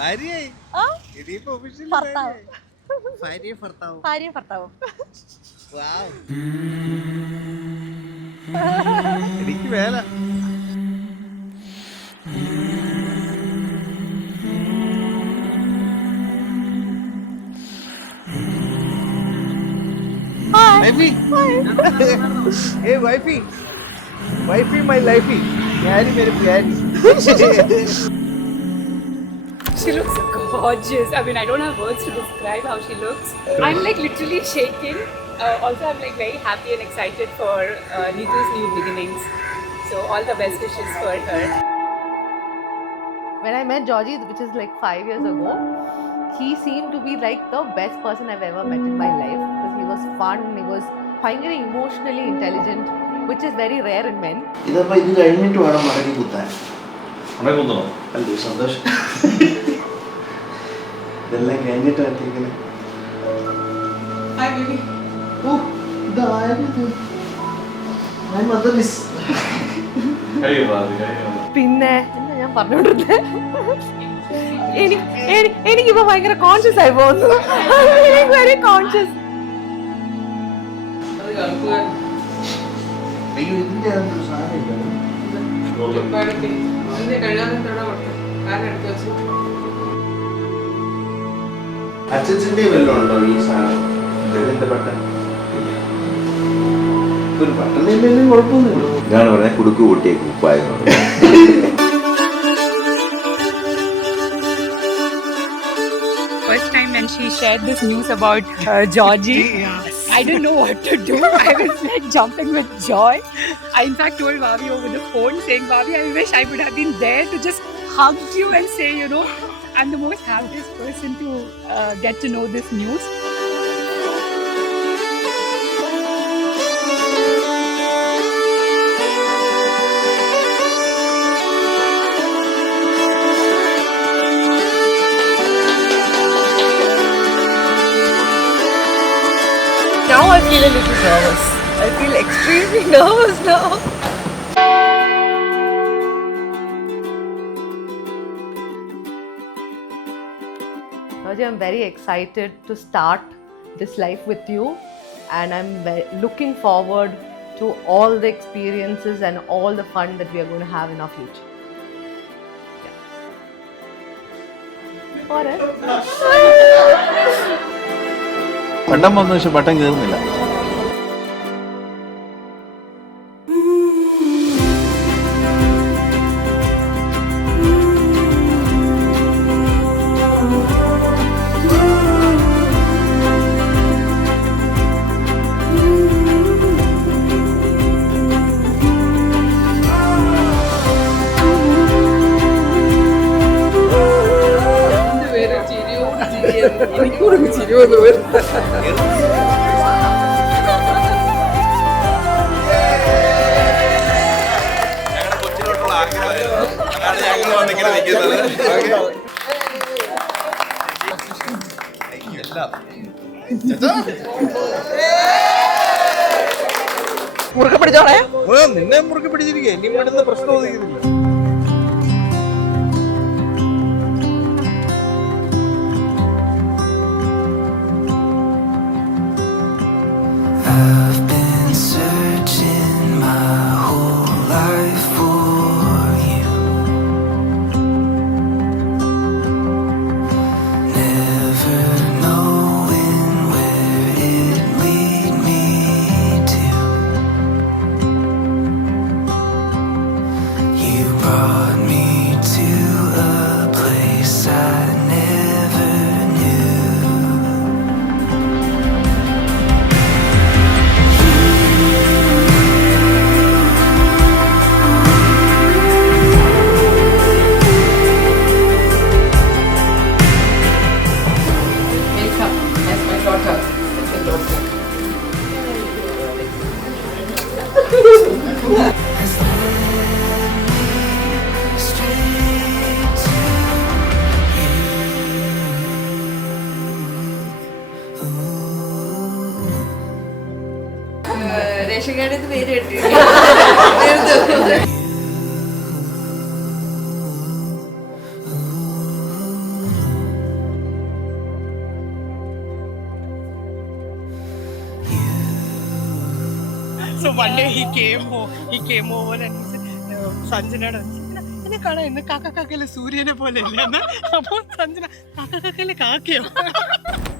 ഭാര്യയായി ആ ഇതിപ്പോ ഒഫീഷ്യലി ഭർത്താവ് ഭാര്യയും ഭർത്താവും. ഭാര്യയും ഭർത്താവും. വാവ്. എനിക്ക് വേല. വൈഫി ഏ Wi-Fi Wi-Fi my leafy Pyari മേരി Pyari. She looks gorgeous. I mean, I don't have words to describe how she looks. I'm like literally shaking. Also, I'm like very happy and excited for Neetu's new beginnings. So, all the best wishes for her. When I met Georgie, which is like 5 years ago, he seemed to be like the best person I've ever met in my life because he was fun, he was ഭയങ്കര emotionally intelligent, which is very rare in men. ഇതപ്പോ ഇത് കഴിഞ്ഞിട്ട് വേണം മടക്കി കുത്താൻ. അല്ലേ സന്തോഷം. ഇതെല്ലാം കഴിഞ്ഞിട്ട് പറ്റിയിരിക്കണേ. ഓ ഇതായത് പിന്നെ എന്താ ഞാൻ പറഞ്ഞോണ്ടിരുന്നത്? എനിക്കിപ്പോ ഭയങ്കര കോൺഷ്യസ് ആയി പോകുന്നു. Very conscious. അയ്യോ ഇതിന്റെ ഒരു സാധനം അച്ഛൻ്റെ വല്ലതും ഉണ്ടോ ഈ സാധനം? ഇതിന്റെ ബട്ടൺ ഒരു ബട്ടൺ ഇല്ലെങ്കിലും കുഴപ്പമൊന്നുമില്ല. ഞാൻ പറഞ്ഞ കുടുക്ക് കൂട്ടിയ കുപ്പായം. First time when she shared this news about Georgie, I didn't know what to do. I was like jumping with joy. I in fact told Vavi over the phone saying, Vavi, I wish I would have been there to just hug you and say, you know, I'm the most happiest person to get to know this news. Now I feel a little nervous. I feel extremely nervous now. Georgie, I'm very excited to start this life with you, and I'm looking forward to all the experiences and all the fun that we are going to have in our future. Yeah. പട്ടം വന്നു പക്ഷെ പട്ടം കയറുന്നില്ല. മുറുക്കെ പിടിച്ചോളെ. നിന്നെ മുറുക്കെ പിടിച്ചിരിക്കുക. ഇനി ഇവിടുന്ന് പ്രശ്നം ഒതുക്കുന്നില്ല. You one day he came over and he said, Sanjana, എന്നെ കാണാൻ ഇന്ന് കാക്കയിലെ സൂര്യനെ പോലെ ഇല്ല. അപ്പോൾ സഞ്ജന കാക്കയിലെ കാക്കയോ?